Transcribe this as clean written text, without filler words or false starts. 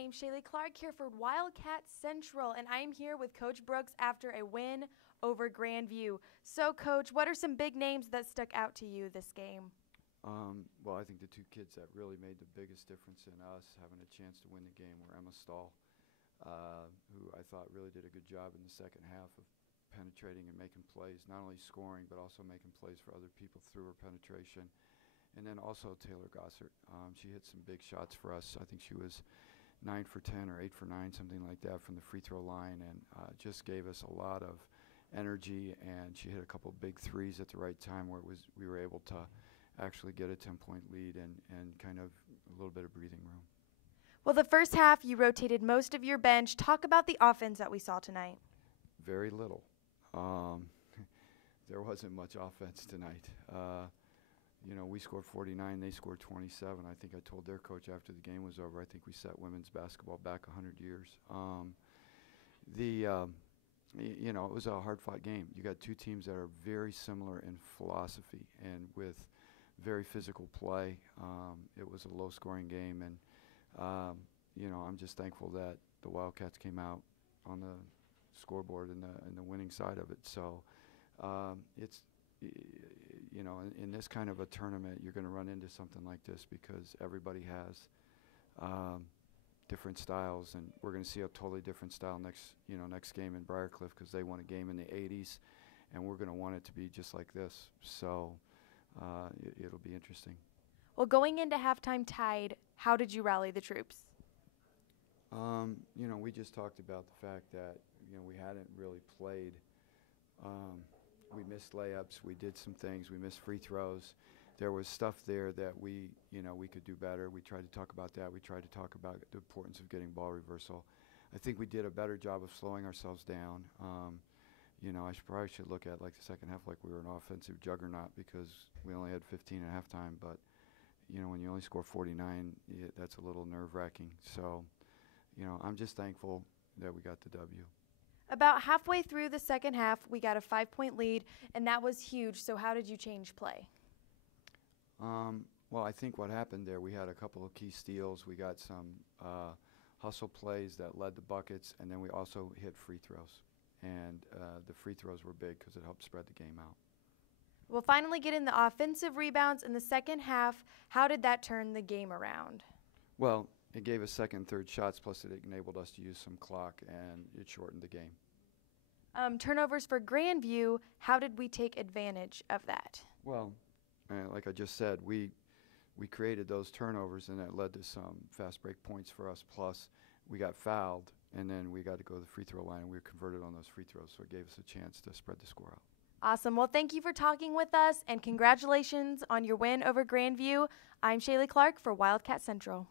name's Shaylee Clark here for Wildcats Central, and I'm here with Coach Brooks after a win over Grandview. So, Coach, what are some big names that stuck out to you this game? Well, I think the two kids that really made the biggest difference in us having a chance to win the game were Emma Stahl, who I thought really did a good job in the second half of penetrating and making plays, not only scoring but also making plays for other people through her penetration. And then also Taylor Gossert. She hit some big shots for us. I think she was 9 for 10 or 8 for 9, something like that, from the free throw line, and just gave us a lot of energy. And she hit a couple big threes at the right time where we were able to actually get a 10-point lead and kind of a little bit of breathing room. Well, the first half, you rotated most of your bench. Talk about the offense that we saw tonight. Very little. There wasn't much offense tonight. We scored 49, they scored 27. I think I told their coach after the game was over, I think we set women's basketball back 100 years. It was a hard-fought game. You got two teams that are very similar in philosophy and with very physical play. It was a low-scoring game, and I'm just thankful that the Wildcats came out on the scoreboard and the winning side of it. So it's in this kind of a tournament, you're going to run into something like this because everybody has different styles, and we're going to see a totally different style next game in Briarcliff because they won a game in the 80s, and we're going to want it to be just like this. So it'll be interesting. Well, going into halftime tied, how did you rally the troops? We just talked about the fact that we hadn't really played. We missed layups. We did some things. We missed free throws. There was stuff there that we could do better. We tried to talk about that. We tried to talk about the importance of getting ball reversal. I think we did a better job of slowing ourselves down. I probably should look at like the second half like we were an offensive juggernaut because we only had 15 at halftime. But when you only score 49, that's a little nerve-wracking. So, I'm just thankful that we got the W. About halfway through the second half, we got a 5-point lead, and that was huge. So how did you change play? Well, I think what happened there, we had a couple of key steals. We got some hustle plays that led to buckets, and then we also hit free throws. And the free throws were big because it helped spread the game out. We'll finally get in the offensive rebounds in the second half. How did that turn the game around? Well, it gave us second and third shots, plus it enabled us to use some clock, and it shortened the game. Turnovers for Grandview, how did we take advantage of that? Well, like I just said, we created those turnovers, and that led to some fast break points for us, plus we got fouled, and then we got to go to the free throw line, and we were converted on those free throws, so it gave us a chance to spread the score out. Awesome. Well, thank you for talking with us, and congratulations on your win over Grandview. I'm Shaylee Clark for Wildcat Central.